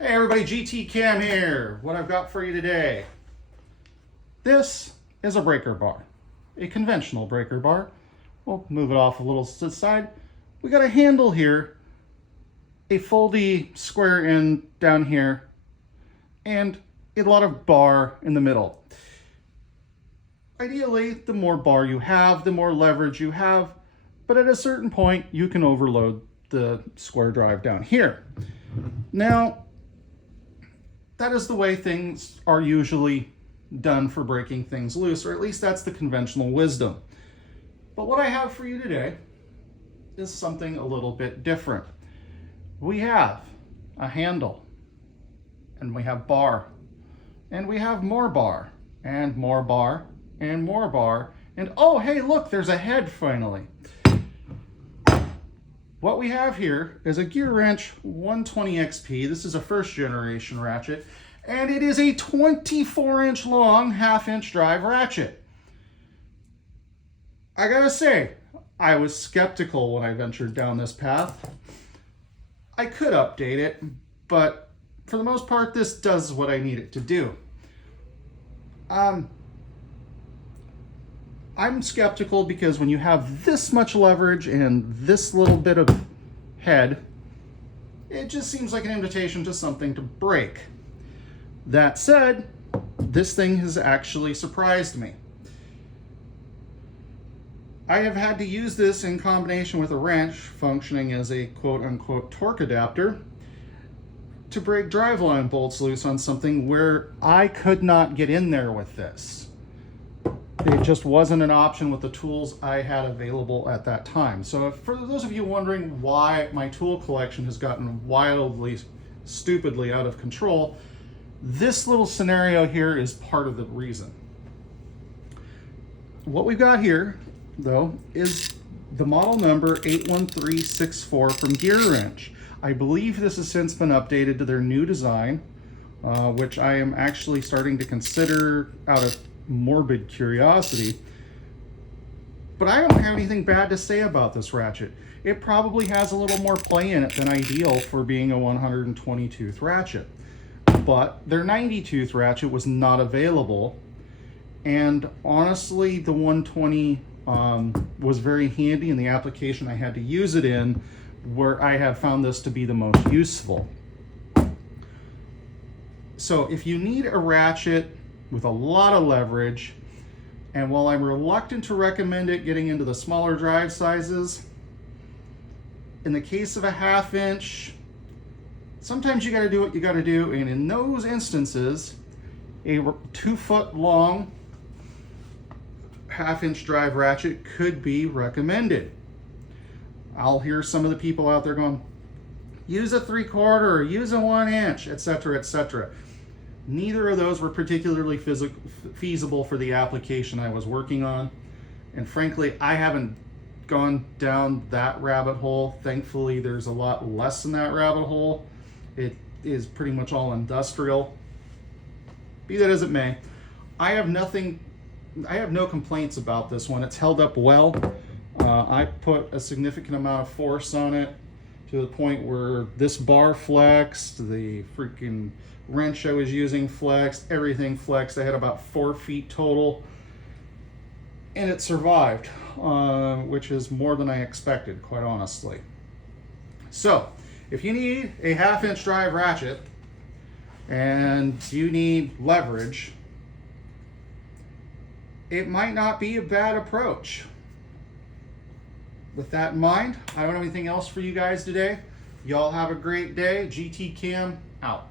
Hey everybody, GT Cam here. What I've got for you today. This is a breaker bar, a conventional breaker bar. We'll move it off a little to the side. We got a handle here, a foldy square end down here, and a lot of bar in the middle. Ideally, the more bar you have, the more leverage you have, but at a certain point, you can overload the square drive down here. Now, that is the way things are usually done for breaking things loose, or at least that's the conventional wisdom. But what I have for you today is something a little bit different. We have a handle, and we have bar, and we have more bar, and more bar, and more bar, and oh, hey, look, there's a head finally. What we have here is a Gearwrench 120 XP. This is a first generation ratchet, and it is a 24-inch long, half-inch drive ratchet. I gotta say, I was skeptical when I ventured down this path. I could update it, but for the most part, this does what I need it to do. I'm skeptical because when you have this much leverage and this little bit of head, it just seems like an invitation to something to break. That said, this thing has actually surprised me. I have had to use this in combination with a wrench functioning as a quote-unquote torque adapter to break driveline bolts loose on something where I could not get in there with this. It just wasn't an option with the tools I had available at that time. So for those of you wondering why my tool collection has gotten wildly, stupidly out of control, this little scenario here is part of the reason. What we've got here, though, is the model number 81364 from Gearwrench. I believe this has since been updated to their new design, which I am actually starting to consider out of morbid curiosity, but I don't have anything bad to say about this ratchet. It probably has a little more play in it than ideal for being a 120 tooth ratchet, but their 90 tooth ratchet was not available, and honestly the 120 was very handy in the application I had to use it in, where I have found this to be the most useful. So if you need a ratchet with a lot of leverage, and while I'm reluctant to recommend it getting into the smaller drive sizes, in the case of a half-inch, sometimes you gotta do what you gotta do, and in those instances, a 2-foot long half-inch drive ratchet could be recommended. I'll hear some of the people out there going, use a 3/4, use a 1-inch, etc., etc. Neither of those were particularly feasible for the application I was working on. And frankly, I haven't gone down that rabbit hole. Thankfully, there's a lot less in that rabbit hole. It is pretty much all industrial. Be that as it may, I have no complaints about this one. It's held up well. I put a significant amount of force on it to the point where this bar flexed, the freaking wrench I was using flexed, everything flexed. I had about 4 feet total, and it survived, which is more than I expected, quite honestly. So if you need a half-inch drive ratchet and you need leverage, it might not be a bad approach. With that in mind, I don't have anything else for you guys today. Y'all have a great day. GT Cam out.